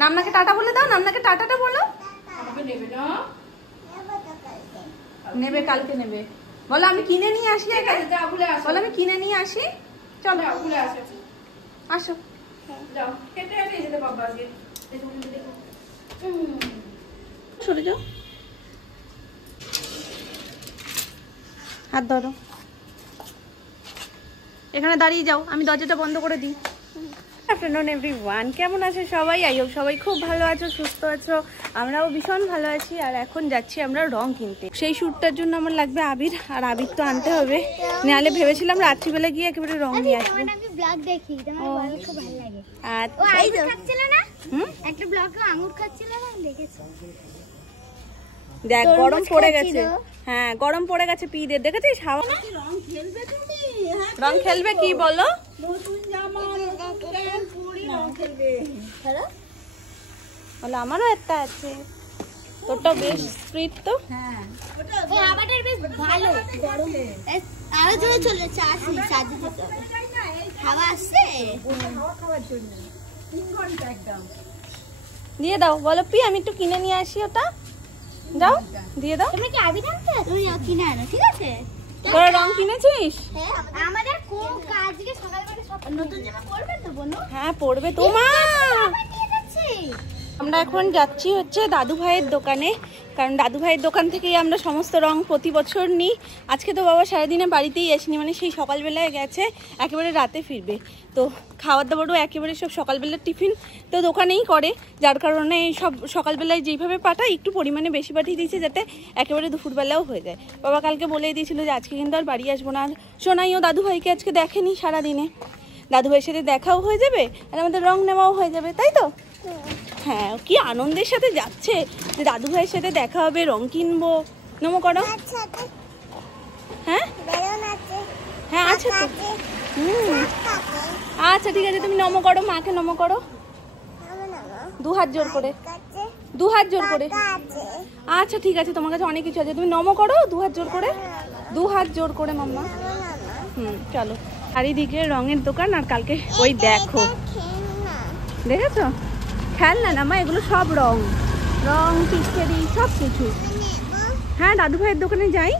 নামনাকে tata বলে দাও, নামনাকে টাটাটা বলো। নেবে, কালকে নেবে। বলো আমি কিনে নিয়ে আসি, বলো আমি কিনে নিয়ে আসি। চলো আসো, সরে যাও, হাত ধরো, এখানে দাঁড়িয়ে যাও, আমি দরজাটা বন্ধ করে দিই। আফটারনুন এভরিওয়ান, কেমন আছো সবাই? আই হোপ সবাই খুব ভালো আছো, সুস্থ আছো। আমরাও ভীষণ ভালো আছি। আর এখন যাচ্ছি আমরা রং কিনতে। সেই শ্যুটটার জন্য আমার লাগবে আবির, আর আবির তো আনতে হবে। নাহলে ভেবেছিলাম রাত্রিবেলা গিয়ে একেবারে রং নিয়ে আসবো। আমি ব্লগ দেখি, তোমার ব্লগ খুব ভালো লাগে। আর ও আঙুর খাচ্ছিল না? একটা ব্লগে আঙুর খাচ্ছিল না, দেখেছো? দেখ গরম পড়ে গেছে। হ্যাঁ গরম পড়ে গেছে, পি দে। দেখেছিস হাওয়া? রং খেলবে তুমি? রং খেলবে কি বলো? নতুন জামা, প্যান্ট পরি রং খেলবে। হ্যালো? বলো আমারও একটা আছে। তোরটা বেশ স্প্রিট তো। হ্যাঁ ওটা আমাদের বেশ ভালো গরম। আরো জোরে চলে চাষি সাজে যেতে হবে। হাওয়া আসছে হাওয়া খাওয়ার জন্য 3 ঘন্টা একদম। দিয়ে দাও, বলো পি আমি একটু কিনে নিয়ে আসি ওটা। যাও দিয়ে দাও। তুমি কি আবি আনতে? তুমি কিনে আনো, ঠিক আছে? তোরা রং কিনেছিস? হ্যাঁ আমাদের কোন কাজকে সকালবেলা সব নতুন জামা পরবে তো বোন? হ্যাঁ পড়বে তো মা। নিয়ে যাচ্ছি। আমরা এখন যাচ্ছি হচ্ছে দাদু ভাইয়ের দোকানে, কারণ দাদু ভাইয়ের দোকান থেকেই আমরা সমস্ত রং প্রতি বছর নিই। আজকে তো বাবা সারাদিনে বাড়িতেই আসেনি, মানে সেই সকালবেলায় গেছে, একেবারে রাতে ফিরবে। তো খাওয়ার দাওয়ারও একেবারে সব সকালবেলার টিফিন তো দোকানেই করে, যার কারণে সব সকালবেলায় যেইভাবে পাঠায় একটু পরিমাণে বেশি পাঠিয়ে দিয়েছে, যাতে একেবারে দুপুরবেলাও হয়ে যায়। বাবা কালকে বলেই দিয়েছিল যে আজকে কিন্তু আর বাড়ি আসবো না। আর সোনাইও দাদু ভাইকে আজকে দেখেনি সারাদিনে, দাদু ভাইয়ের সাথে দেখাও হয়ে যাবে আর আমাদের রং নেওয়াও হয়ে যাবে, তাই তো? হ্যাঁ কি আনন্দের সাথে যাচ্ছে যে দাদু ভাইয়ের সাথে দেখা হবে, রং কিনবো। নমো করো। হ্যাঁ হ্যাঁ আচ্ছা তো। আচ্ছা ঠিক আছে, তুমি নমো করো, মাকে নমো করো 2 হাত জোর করে, 2 হাত জোর করে। আচ্ছা ঠিক আছে, তোমার কাছে অনেক কিছু আছে, তুমি নমো করো 2 হাত জোর করে, 2 হাত জোর করে মাম্মা। চলো। চারিদিকে রঙের দোকান। আর কালকে ওই দেখো, দেখেছো? খেলনা না মা, এগুলো সব রং, রং পিচকারি সব কিছু। হ্যাঁ দাদু ভাইয়ের দোকানে যাই।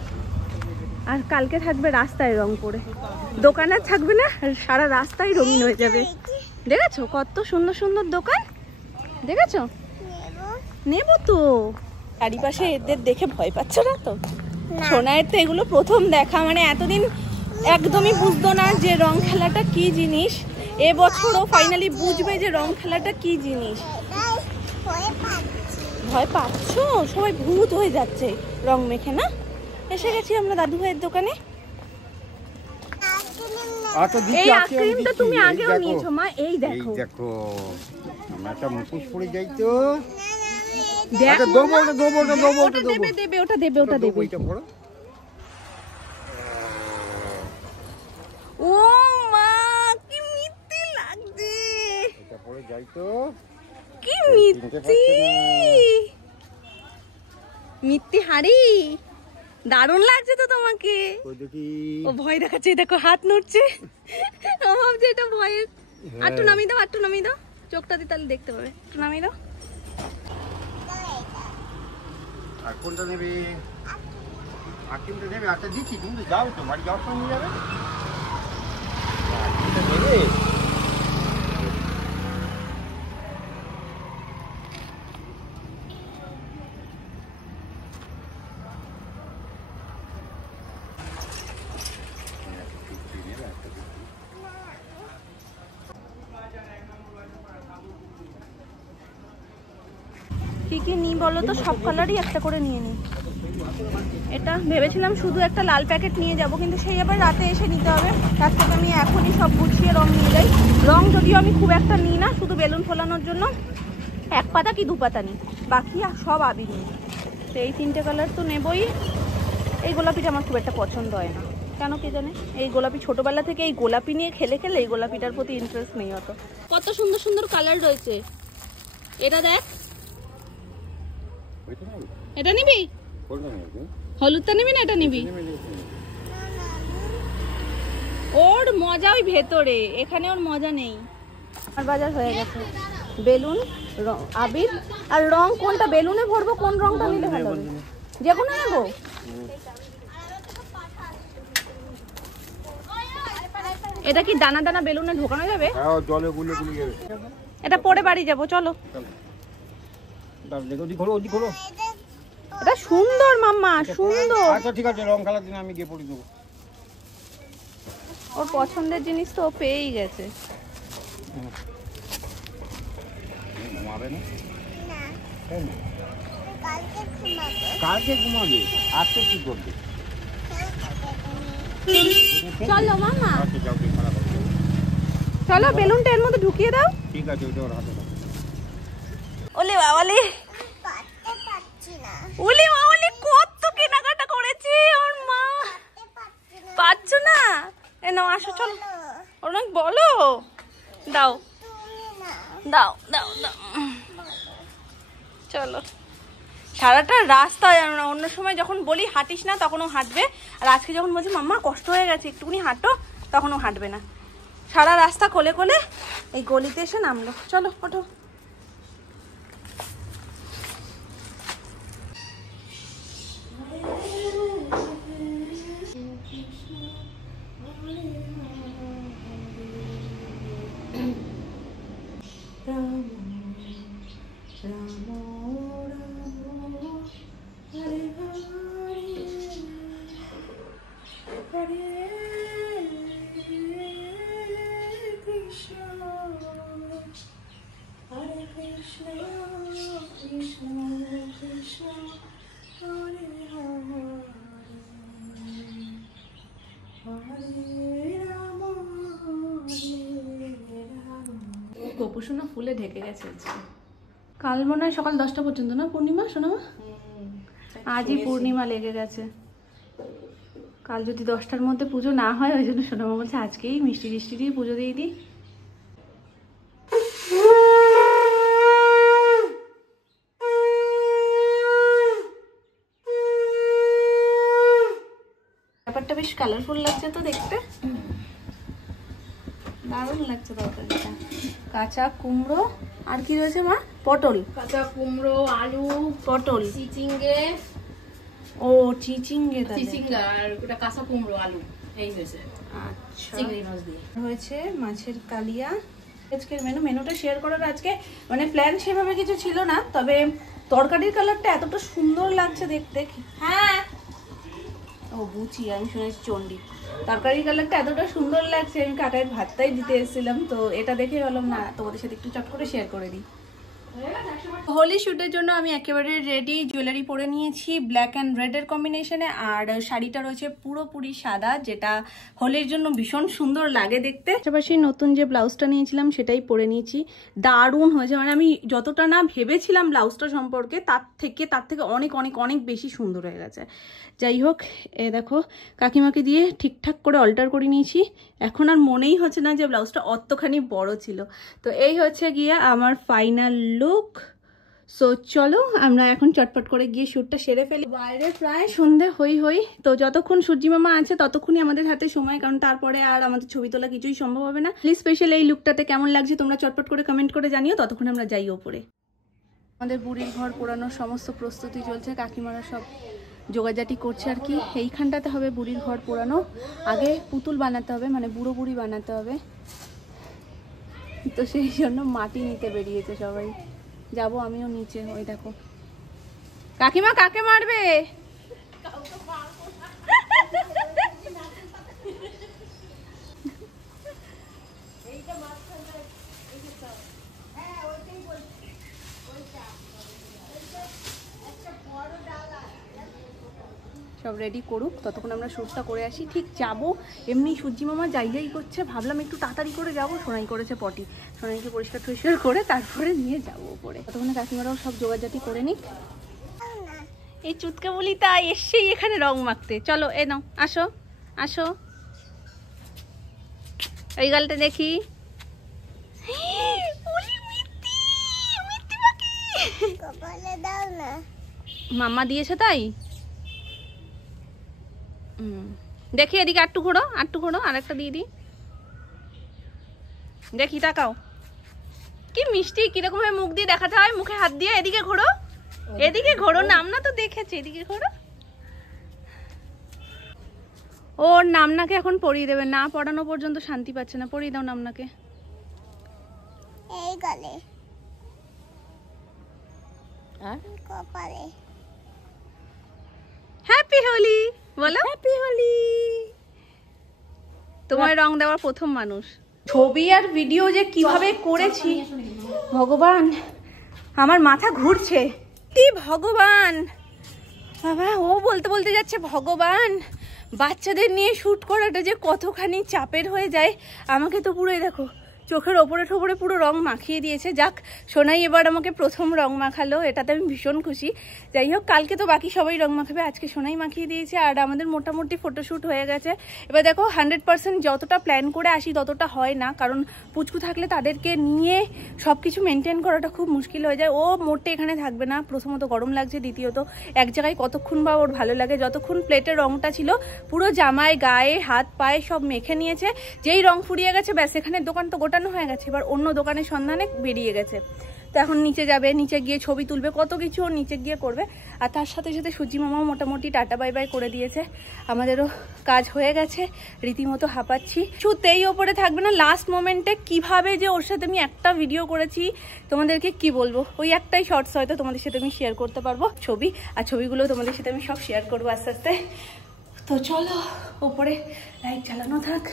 আর কালকে থাকবে রাস্তায় রং করে, দোকান আর থাকবে না, সারা রাস্তায় রঙিন হয়ে যাবে। দেখেছো কত সুন্দর সুন্দর দোকান, দেখেছো? নেবো তো। চারিপাশে এদের দেখে ভয় পাচ্ছ না তো? সোনায়ের তো এগুলো প্রথম দেখা, মানে এতদিন একদমই বুঝতো না যে রং খেলাটা কি জিনিস। এবছরও ফাইনালি বুঝবে যে রং খেলাটা কি জিনিস। ভয় পাচ্ছ? সবাই ভূত হয়ে যাচ্ছে রং মেখে না। এসে গেছি আমরা দাদু ভাইয়ের দোকানে। এই আইসক্রিমটা তুমি আগেও নিয়েছো মা, এই দেখো। দেখো আমরা একটা মুখোশ পরে যাই তো। দেখো ওটা দেবে, ওটা দেবে, ওটা দেবে। ও মা কি মিষ্টি লাগছে, এটা পরে যাই তো। কি মিষ্টি মিষ্টি হাড়ি, দারুণ লাগছে তো তোমাকে। ও ভয় দেখাচ্ছে, দেখো হাত নড়ছে, ও ভাবছে এটা ভয়ের। আটটু নামিয়ে দাও, আটটু নামিয়ে দাও, চোখটা দিয়ে তাহলে দেখতে পাবে। একটু নামিয়ে দাও। আর কোনটা নেবে? আইসক্রিমটা নেবে? আচ্ছা দিচ্ছি, তুমি তো যাও তো, বাড়ি যাওয়ার সময় নিয়ে যাবে। কি কি নিই বলো তো? সব কালারই একটা করে নিয়ে নিই। এটা ভেবেছিলাম শুধু একটা লাল প্যাকেট নিয়ে যাব, কিন্তু সেই আবার রাতে এসে নিতে হবে। তার থেকে আমি এখনই সব গুছিয়ে রং নিয়ে যাই। রং যদিও আমি খুব একটা নিই না, শুধু বেলুন ফোলানোর জন্য 1 পাতা কি 2 পাতা নিই, বাকি সব আবির নিই। তো এই 3টে কালার তো নেবই। এই গোলাপিটা আমার খুব একটা পছন্দ হয় না, কেন কে জানে। এই গোলাপি ছোটবেলা থেকে এই গোলাপি নিয়ে খেলে খেলে এই গোলাপিটার প্রতি ইন্টারেস্ট নেই অত। কত সুন্দর সুন্দর কালার রয়েছে। এটা দেখ, এটা নিবি? হলুদটা নিবি না এটা নিবি? ওর মজা ওই ভেতরে, এখানে ওর মজা নেই। আর বাজার হয়ে গেছে। বেলুন, আবির আর রং কোনটা বেলুনে ভরবো, কোন রংটা নিলে ভালো হবে? যে কোনো নেবো? এটা কি দানা দানা বেলুনে ঢোকানো যাবে? হ্যাঁ, জলে গুলে গুলে যাবে। এটা পরে বাড়ি যাবো, চলো। দেখো, ওদিক হলো, ওদিক হলো। এটা সুন্দর মাম্মা, সুন্দর। আচ্ছা ঠিক আছে, রং খেলার দিন আমি গিয়ে পড়ে দেবো। ওর পছন্দের জিনিস তো ও পেয়েই গেছে। ঘুমাবে না? না, তাই না? কালকে ঘুমাবো। কালকে ঘুমাবে, আজকে কি করবে? চলো মাম্মা, আচ্ছা যাও, গিয়ে খেলা করবে। চলো বেলুনটা এর মধ্যে ঢুকিয়ে দাও। ঠিক আছে, ওইটা ওর হাতে দাও। ওলে বাবালে, পারতে পারছি না, ওলে বাবালে, কত কেনাকাটা করেছে ওর মা। পারতে পারছি না। পাচ্ছ না? এ নাও, আসো, চলো। অনেক বলো, দাও তুমি না, দাও দাও দাও। চলো, সারাটা রাস্তা জানো না, অন্য সময় যখন বলি হাঁটিস না তখন ও হাঁটবে, আর আজকে যখন বলছি মাম্মা কষ্ট হয়ে গেছে একটুখানি হাঁটো, তখন ও হাঁটবে না। সারা রাস্তা কোলে কোলে এই গলিতে এসে নামলো। চলো ওঠো। গোপুসোনা ফুলে ঢেকে গেছে আজকে। কাল মনে হয় সকাল 10টা পর্যন্ত না পূর্ণিমা, শোনা? আজই পূর্ণিমা লেগে গেছে। কাল যদি 10টার মধ্যে পুজো না হয়, ওই জন্য সোনামা বলছে আজকেই মিষ্টি টিষ্টি দিয়ে পুজো দিয়ে দিই। ব্যাপারটা বেশ কালারফুল লাগছে তো দেখতে, দারুণ লাগছে তরকারিটা। কাঁচা কুমড়ো আর কি রয়েছে মা? পটল, কাঁচা কুমড়ো, আলু, পটল, চিচিঙ্গে, ও চিচিঙ্গে, চিচিঙ্গা আর ওটা কাঁচা কুমড়ো, আলু, এই হয়েছে। আচ্ছা, চিংড়ি মাছ দিয়ে হয়েছে মাছের কালিয়া। আজকের মেনুটা শেয়ার করার আজকে মানে প্ল্যান সেভাবে কিছু ছিল না, তবে তরকারির কালারটা এতটা সুন্দর লাগছে দেখতে। হ্যাঁ, ও বুঝি, আমি শুনেছি চণ্ডী। তরকারির কালারটা এতটা সুন্দর লাগছে, আমি কাকাইয়ের ভাতটাই দিতে এসেছিলাম, তো এটা দেখে বললাম না তোমাদের সাথে একটু চট করে শেয়ার করে দিই। হোলি শ্যুটের জন্য আমি একেবারে রেডি, জুয়েলারি পরে নিয়েছি ব্ল্যাক অ্যান্ড রেডের কম্বিনেশনে, আর শাড়িটা রয়েছে পুরোপুরি সাদা, যেটা হোলির জন্য ভীষণ সুন্দর লাগে দেখতে। পাশাপাশি নতুন যে ব্লাউজটা নিয়েছিলাম সেটাই পরে নিয়েছি, দারুণ হয়েছে। মানে আমি যতটা না ভেবেছিলাম ব্লাউজটা সম্পর্কে, তার থেকে অনেক অনেক অনেক বেশি সুন্দর হয়ে গেছে। যাই হোক, এ দেখো কাকিমাকে দিয়ে ঠিকঠাক করে অল্টার করে নিয়েছি, এখন আর মনেই হচ্ছে না যে ব্লাউজটা অতখানি বড় ছিল। তো এই হচ্ছে গিয়ে আমার ফাইনাল লুক। সো চলো আমরা এখন চটপট করে গিয়ে শ্যুটটা সেরে ফেলি। বাইরে প্রায় সন্ধে হই, তো যতক্ষণ সূর্যি মামা আছে ততক্ষণই আমাদের হাতে সময়, কারণ তারপরে আর আমাদের ছবি তোলা কিছুই সম্ভব হবে না। প্লিজ স্পেশাল এই লুকটাতে কেমন লাগছে তোমরা চটপট করে কমেন্ট করে জানিও, ততক্ষণ আমরা যাই ওপরে। আমাদের বুড়ির ঘর পোড়ানোর সমস্ত প্রস্তুতি চলছে, কাকিমারা সব জোগাজাটি করছে আর কি। এইখানটাতে হবে বুড়ির ঘর পোড়ানো, আগে পুতুল বানাতে হবে, মানে বুড়ো বুড়ি বানাতে হবে, তো সেই জন্য মাটি নিতে বেরিয়েছে সবাই। যাবো আমিও নিচে। ওই দেখো কাকিমা কাকে মারবে? সব রেডি করুক, ততক্ষণ আমরা শ্যুটটা করে আসি। ঠিক যাবো, এমনি সূর্যি মামা যাই করছে, ভাবলাম একটু তাড়াতাড়ি করে যাবো। সোনাই করেছে পটি, সোনাইকে পরিষ্কার টরিষ্কার করে তারপরে নিয়ে যাবো উপরে। ততক্ষণে কাকিমারাও সব জোগাড়জাটি করে নিক। এই চুতকে বলি তা এসেই এখানে রং মাখতে। চলো এ নাও, আসো আসো, এই গালটা দেখি। মাম্মা দিয়েছে তাই। দেখি এদিকে আটটু ঘোড়ো, আর একটা দিয়ে দিই, দেখি তাকাও। কি মিষ্টি, কিরকম ভাবে মুখ দিয়ে দেখাতে হয়, মুখে হাত দিয়ে। এদিকে ঘোরো, এদিকে ঘোরো, নাম না তো দেখেছি, এদিকে ঘোরো। ওর নামনাকে এখন পড়িয়ে দেবে, না পড়ানো পর্যন্ত শান্তি পাচ্ছে না। পড়িয়ে দাও নামনাকে। এই গলে আর কপালে। হ্যাপি হোলি বলো। হ্যাপি হোলি। তোমার রং দেওয়ার প্রথম মানুষ। ছবি আর ভিডিও যে কিভাবে করেছি ভগবান, আমার মাথা ঘুরছে। কি ভগবান বাবা, ও বলতে বলতে যাচ্ছে ভগবান। বাচ্চাদের নিয়ে শ্যুট করাটা যে কতখানি চাপের হয়ে যায়। আমাকে তো পুরোই দেখো চোখের ওপরে ঠোপরে পুরো রং মাখিয়ে দিয়েছে। যাক, সোনাই এবার আমাকে প্রথম রং মাখালো, এটাতে আমি ভীষণ খুশি। যাই হোক, কালকে তো বাকি সবাই রং মাখাবে, আজকে সোনাই মাখিয়ে দিয়েছে। আর আমাদের মোটামুটি ফটোশ্যুট হয়ে গেছে। এবার দেখো 100% যতটা প্ল্যান করে আসি ততটা হয় না, কারণ পুচকু থাকলে তাদেরকে নিয়ে সব কিছু মেনটেন করাটা খুব মুশকিল হয়ে যায়। ও মোটে এখানে থাকবে না, প্রথমত গরম লাগছে, দ্বিতীয়ত এক জায়গায় কতক্ষণ বা ওর ভালো লাগে। যতক্ষণ প্লেটের রংটা ছিল পুরো জামায় গায়ে হাত পায়ে সব মেখে নিয়েছে। যেই রং ফুরিয়ে গেছে ব্যাস, এখানে দোকান তো গোটানো হয়ে গেছে, এবার অন্য দোকানের সন্ধানে বেরিয়ে গেছে। তো এখন নিচে যাবে, নিচে গিয়ে ছবি তুলবে, কত কিছু ও নিচে গিয়ে করবে। আর তার সাথে সাথে সূর্যি মামাও মোটামুটি টাটা বাই বাই করে দিয়েছে। আমাদেরও কাজ হয়ে গেছে, রীতিমতো হাঁপাচ্ছি। শুতেই ওপরে থাকবে না। লাস্ট মোমেন্টে কিভাবে যে ওর সাথে আমি একটা ভিডিও করেছি তোমাদেরকে কি বলবো, ওই একটাই শর্টস হয়তো তোমাদের সাথে আমি শেয়ার করতে পারবো ছবি, আর ছবিগুলো তোমাদের সাথে আমি সব শেয়ার করবো আস্তে আস্তে। তো চলো ওপরে লাইট চালানো থাক।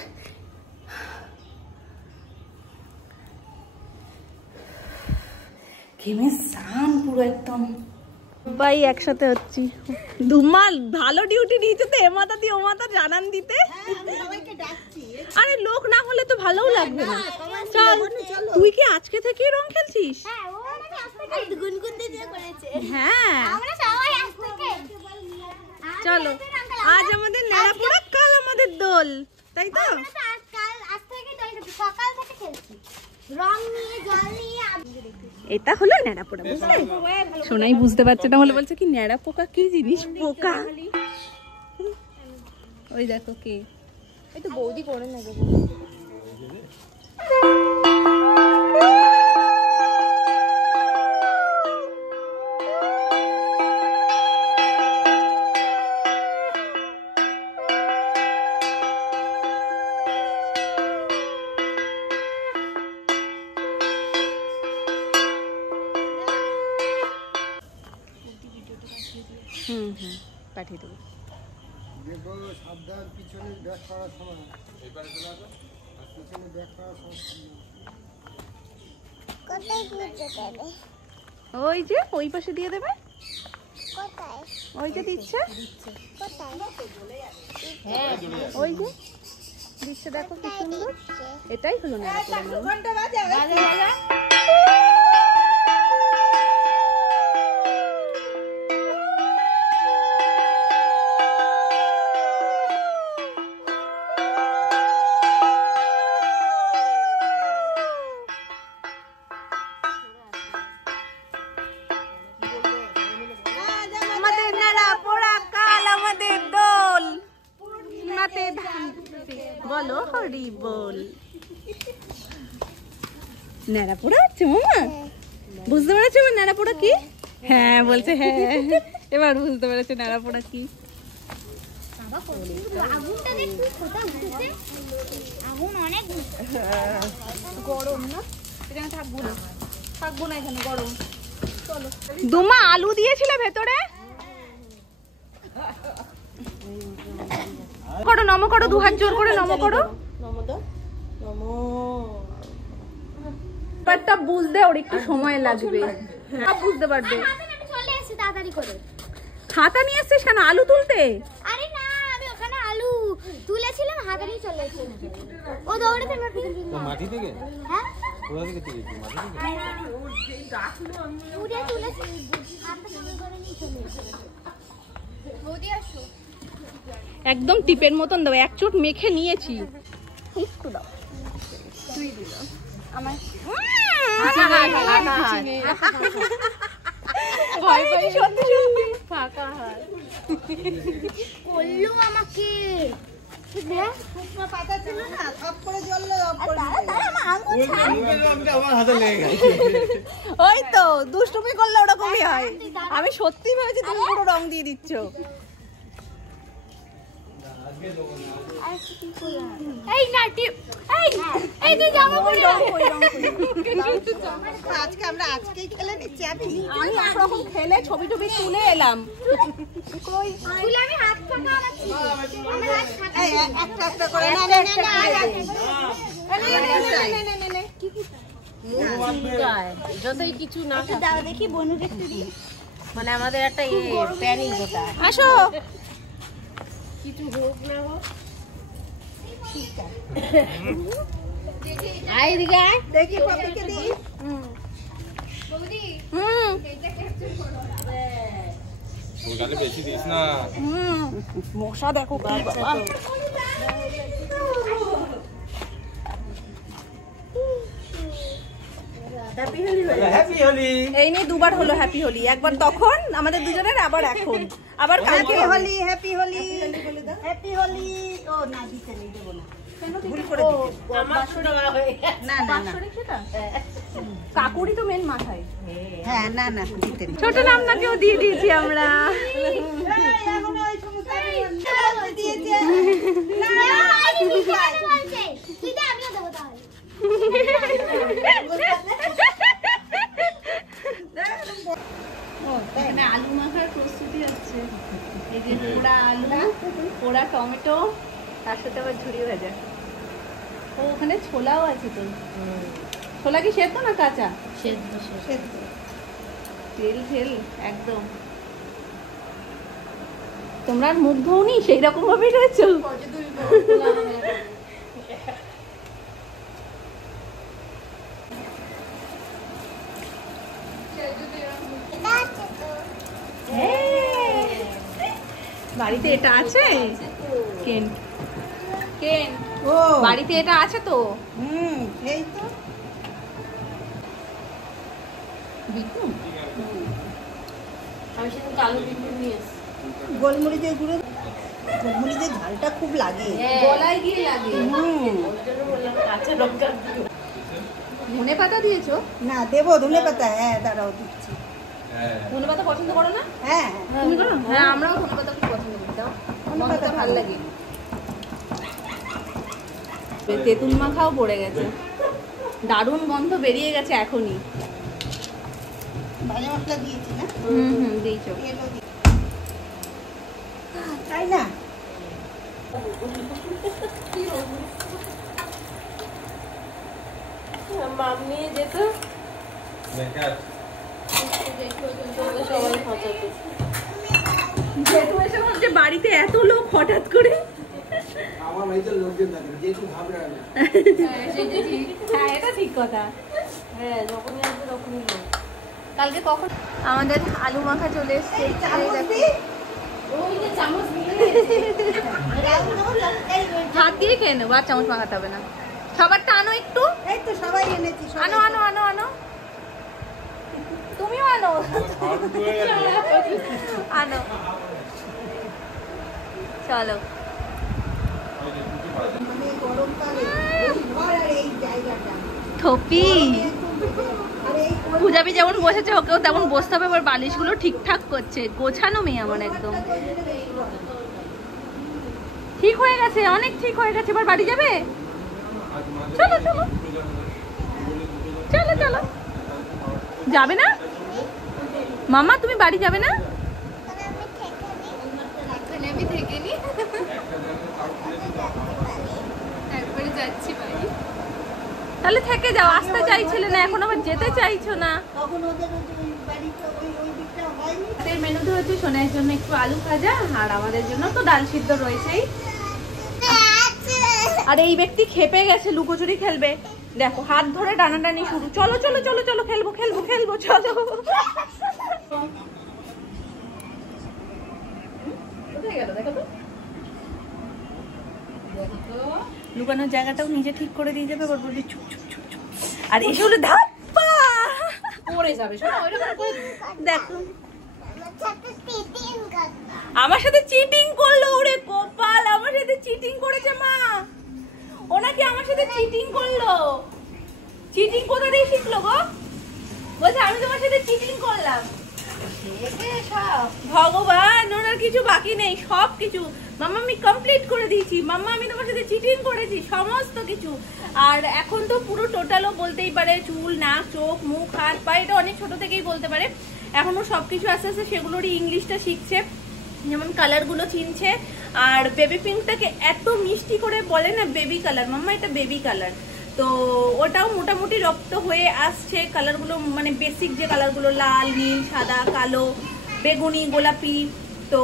ঘেমে স্নান পুরো একদম। সবাই একসাথে হচ্ছি। ধুমাল ভালো ডিউটি নিয়েছে তো, এ মাথা দিয়ে ও মাথা জানান দিতে। আরে লোক না হলে তো ভালোও লাগবে না। চল, তুই কি আজকে থেকেই রং খেলছিস? হ্যাঁ চলো, আজ আমাদের নেড়াপোড়া, কাল আমাদের দোল, তাই তো? সকাল থেকে খেলছি রং নিয়ে, জল নিয়ে। এটা হলো ন্যাড়া পোকা, বুঝলে? সোনাই বুঝতে পারছে না বলে বলছে কি ন্যাড়া পোকা কি জিনিস। পোকা ওই দেখো কে, এই তো বৌদি করে নেবে। পাঠিয়ে দেবো। দেখো সাবধান, পিছনে ব্যাক করার সময়, পিছনে ব্যাক করার সময় কোথায় ঘুরতে দেবে? ওই যে ওই পাশে দিয়ে দেবে। কোথায়? ওই যে দিচ্ছে, কোথায়? ওই যে দিচ্ছে, দেখো কি সুন্দর। এটাই হলো ন্যাড়া পোকা। বলো হরি বল। ন্যাড়াপোড়া হচ্ছে মামা, বুঝতে পেরেছো ন্যাড়াপোড়া কি? হ্যাঁ বলছে, হ্যাঁ এবার বুঝতে পেরেছে ন্যাড়াপোড়া কি। আগুনটা দেখি কোথায় উঠেছে। আগুন অনেক গরম না, এখানে থাকবো না, থাকবো না এখানে, গরম। চলো। দুমা আলু দিয়েছিলে ভেতরে? করো নম করো, দু হাত জোর করে নম করো। ব্যাপারটা বুঝতে ওর একটু সময় লাগবে, বুঝতে পারবে। চলে এসে তাড়াতাড়ি করে। হাতা নিয়ে এসছিস কেন আলু তুলতে? আরে না, আমি ওখানে আলু তুলেছিলাম, হাতে নিয়ে চলে এসেছি। ও দৌড়েছে মাটি থেকে। হ্যাঁ কোথা থেকে তুলেছি? মাটি থেকে। উড়ে তুলেছি, হাতে সামনে করে নিয়ে চলে এসেছি। বৌদি আসো। একদম টিপের মতন দাও, এক চোট মেখে নিয়েছি। একটু দাও, তুই দিল আমার ভয় পাই সত্যি সত্যি। ফাঁকা হাত করলো আমাকে। ওই তো দুষ্টুমি করলে ওরকমই হয়। আমি সত্যি ভেবেছি তুমি পুরো রং দিয়ে দিচ্ছ। এই নাটি এই তুই জামা পরে আজকে আমরা আজকেই খেলে নিচ্ছি। আমি একরকম খেলে ছবি টবি তুলে এলাম। তুলে আমি হাত ফাঁকা রাখছি আমার হাত ফাঁকা একটা একটা করে যতই কিছু না দাও দেখি বনু দেখতে দি মানে আমাদের একটা প্যানিক ওটা আসো কিছু হোক না হোক আয় দিকে আয় দেখি পাপিকে দিই। ওর গালে বেশি দিস না। মশা দেখো কি বাবা। হ্যাপি হোলি। এই নিয়ে দুবার হলো হ্যাপি হোলি, একবার তখন আমাদের দুজনের, আবার এখন, আবার কালকে happy Holi. Holi, happy Holi, happy Holi. ও না দিতে নেই, দেবো না। ভুল করে দিতে। আমার তো দেওয়া হয়ে গেছে। না না না কাকুরি তো মেন মাথায়। হ্যাঁ না না দিতে নেই। ছোট নামনাকেও দিয়ে দিয়েছি আমরা। দিয়েছে না আমি বলছি তুই দে আমিও দেবো তাহলে এখানে আলু মাখার প্রস্তুতি হচ্ছে। এই যে পোড়া আলু, পোড়া টমেটো, তার সাথে আবার ঝুড়ি ভাজা। ও ওখানে ছোলাও আছে তো। ছোলা কি সেদ্ধ না কাঁচা? সেদ্ধ তেল ঝেল একদম। তোমরা আর মুখ ধোনি সেই রকম ভাবেই রয়েছো। বাড়িতে এটা আছে? কেন কেন ও বাড়িতে এটা আছে তো? এই তো বিকু আমি সেদিন কালো বিন্দু নিয়ে এসেছি। গোলমরিচের গুঁড়ো, গোলমরিচের ঝালটা খুব লাগে। গলায় গিয়ে লাগে। ওই জন্য বললাম কাঁচা লঙ্কা দিও। ধনে পাতা দিয়েছো? না দেবো ধনে পাতা। হ্যাঁ দাঁড়াও দিচ্ছি। ধনে পাতা পছন্দ করো না? হ্যাঁ তুমি করো? হ্যাঁ আমরাও ধনে পাতা খুব পছন্দ করি। দাও, ধনে পাতা ভালো লাগে। তেঁতুল মাখাও পড়ে গেছে, দারুণ গন্ধ বেরিয়ে গেছে এখনই। ভাজা মশলা দিয়েছি না? দিয়েছো। তেলও দিই। তাই না? মাম নিয়ে যেত সবাই হতাতে। জেঠু এসে বলছে বাড়িতে এত লোক হঠাৎ করে। আমার বাড়িতে লোকজন থাকে যেহেতু ঘাবড়ে না। হ্যাঁ এটা ঠিক কথা। হ্যাঁ যখনই আসবে তখনই লোক। কালকে কখন আমাদের আলু মাখা চলে এসছে। ওই যে চামচ নিয়ে হাত দিয়ে খেয়ে নেবো, আর চামচ মাখাতে হবে না। খাবারটা আনো একটু, এই তো সবাই এনেছি। সবাই। আনো আনো আনো আনো, তুমিও আনো আনো, চলো। মানে গরমকালে এই ঘর আর এই জায়গাটা থপি আর এই পূজাবি যেমন বসেছে ওকেও তেমন বসতে হবে। এবার বালিশগুলো ঠিকঠাক করছে, গোছানো মেয়ে আমার একদম। ঠিক হয়ে গেছে, অনেক ঠিক হয়ে গেছে। এবার বাড়ি যাবে? চলো চলো চলো চলো। যাবে না মামা? তুমি বাড়ি যাবে না? আমি থেকে নি, একবারে যাচ্ছি বাড়ি। তাহলে থেকে যাও, আসতে চাইছিলে না, এখন আবার যেতে চাইছো না। তখন ওদের ওই বাড়িটা ওই দিকটা হয়নি। এর মেনুতে হচ্ছে সোনাইয়ের জন্য একটু আলু ভাজা, আর আমাদের জন্য তো ডাল সিদ্ধ রয়েছেই। আর এই ব্যক্তি খেপে গেছে, লুকোচুরি খেলবে। দেখো হাত ধরে টানাটানি শুরু। চলো চলো চলো চলো, খেলবো খেলবো খেলবো, চলো। কোথায় গেল দেখো তো। লুকানোর জায়গাটাও নিজে ঠিক করে দিয়ে যাবে। এবার বলবি চুপ চুপ চুপ চুপ, আর এসে হলো ধাপ্পা পড়ে যাবে শোনো ওইরকম করে দেখো। আমার সাথে চিটিং করলো, ওরে কপাল, আমার সাথে চিটিং করেছে মা। ও নাকি আমার সাথে চিটিং করলো। চিটিং কোথা দিয়ে শিখলো গো? বলছে আমি তোমার সাথে চিটিং করলাম। ভগবান, ওনার কিছু বাকি নেই, সব কিছু মাম্মা আমি কমপ্লিট করে দিয়েছি। মাম্মা আমি তোমার সাথে চিটিং করেছি সমস্ত কিছু। আর এখন তো পুরো টোটালও বলতেই পারে, চুল, নাক, চোখ, মুখ, হাত, পা, এটা অনেক ছোট থেকেই বলতে পারে। এখনো সবকিছু আস্তে আস্তে সেগুলোরই ইংলিশটা শিখছে, যেমন কালারগুলো চিনছে। আর বেবি পিঙ্কটাকে এত মিষ্টি করে বলে না বেবি কালার, মাম্মা এটা বেবি কালার। তো ওটাও মোটামুটি রক্ত হয়ে আসছে। কালারগুলো মানে বেসিক যে কালারগুলো, লাল, নীল, সাদা, কালো, বেগুনি, গোলাপি, তো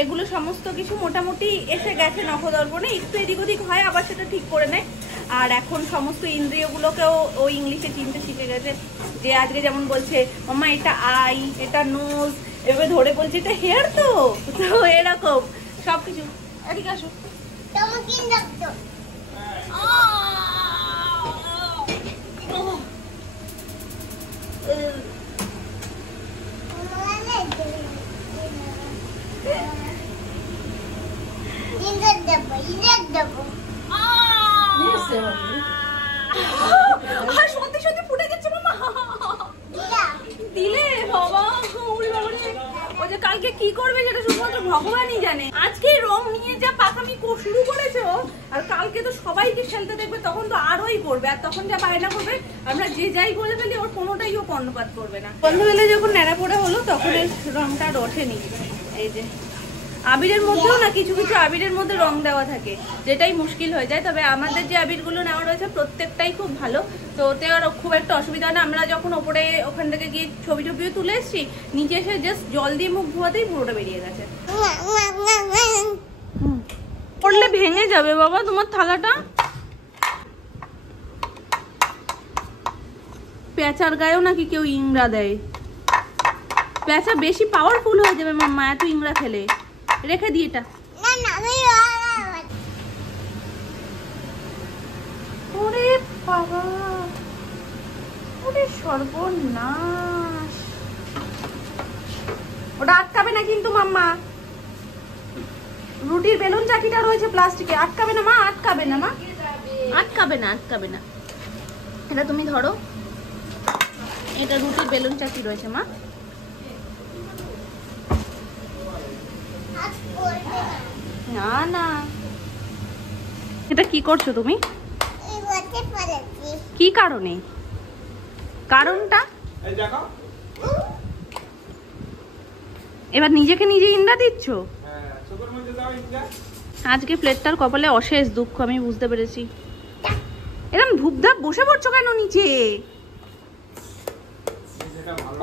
এগুলো সমস্ত কিছু মোটামুটি এসে গেছে নখদর্পণে। একটু এদিক ওদিক হয়, আবার সেটা ঠিক করে নেয়। আর এখন সমস্ত ইন্দ্রিয়গুলোকেও ও ইংলিশে চিনতে শিখে গেছে। যে আজকে যেমন বলছে মাম্মা এটা আই, এটা নোজ, এভাবে ধরে বলছে এটা হেয়ার, তো এরকম সবকিছু। এদিকে আসো। সত্যি সত্যি ফুটে যাচ্ছে মামা। দিলে বাবা, উড়ি বাবা রে। ও যে কালকে কি করবে সেটা শুধুমাত্র ভগবানই জানে। আজকে রং নিয়ে যা পাকামি শুরু করেছে ও, আর কালকে তো সবাইকে খেলতে দেখবে, তখন তো আরোই করবে। আর তখন যা বায়না করবে, আমরা যে যাই বলে ফেলি ওর কোনোটাই ও কর্ণপাত করবে না। সন্ধ্যাবেলা যখন ন্যাড়া পড়ে হলো তখন এই রংটা আর ওঠেনি। এই যে আবিরের মধ্যেও না কিছু কিছু আবিরের মধ্যে রং দেওয়া থাকে, যেটাই মুশকিল হয়ে যায়। তবে আমাদের যে আবিরগুলো নেওয়া রয়েছে প্রত্যেকটাই খুব ভালো, তো ওতে আর খুব একটা অসুবিধা হয় না। আমরা যখন ওপরে ওখান থেকে গিয়ে ছবি টবিও তুলে এসেছি, নিচে এসে জাস্ট জল দিয়ে মুখ ধোয়াতেই পুরোটা বেরিয়ে গেছে। পড়লে ভেঙে যাবে বাবা তোমার থালাটা। পেঁচার গায়েও নাকি কেউ ইংড়া দেয়। পেঁচা বেশি পাওয়ারফুল হয়ে যাবে মাম্মা এত ইংড়া খেলে। রেখে দিই এটা। ওরে বাবা, ওরে সর্বনাশ। ওটা আটকাবে না কিন্তু মাম্মা। রুটির বেলুন চাকিটা রয়েছে প্লাস্টিকে, আটকাবে না মা, আটকাবে না মা, আটকাবে না, আটকাবে না। এটা তুমি ধরো, এটা রুটির বেলুন চাকি রয়েছে মা। না না, এটা কি করছো তুমি? কি কারণে? কারণটা এবার নিজেকে নিজে ইন্দ্রা দিচ্ছ। আজকে প্লেটটার কপালে অশেষ দুঃখ, আমি বুঝতে পেরেছি। এরকম ধূপধাপ বসে পড়ছো কেন নিচে?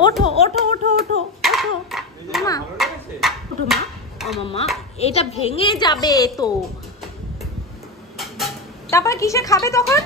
ওঠো ওঠো ওঠো ওঠো ওঠো মা, ওঠো মা। ও মামা, এটা ভেঙে যাবে তো। তারপর কিসে খাবে তখন?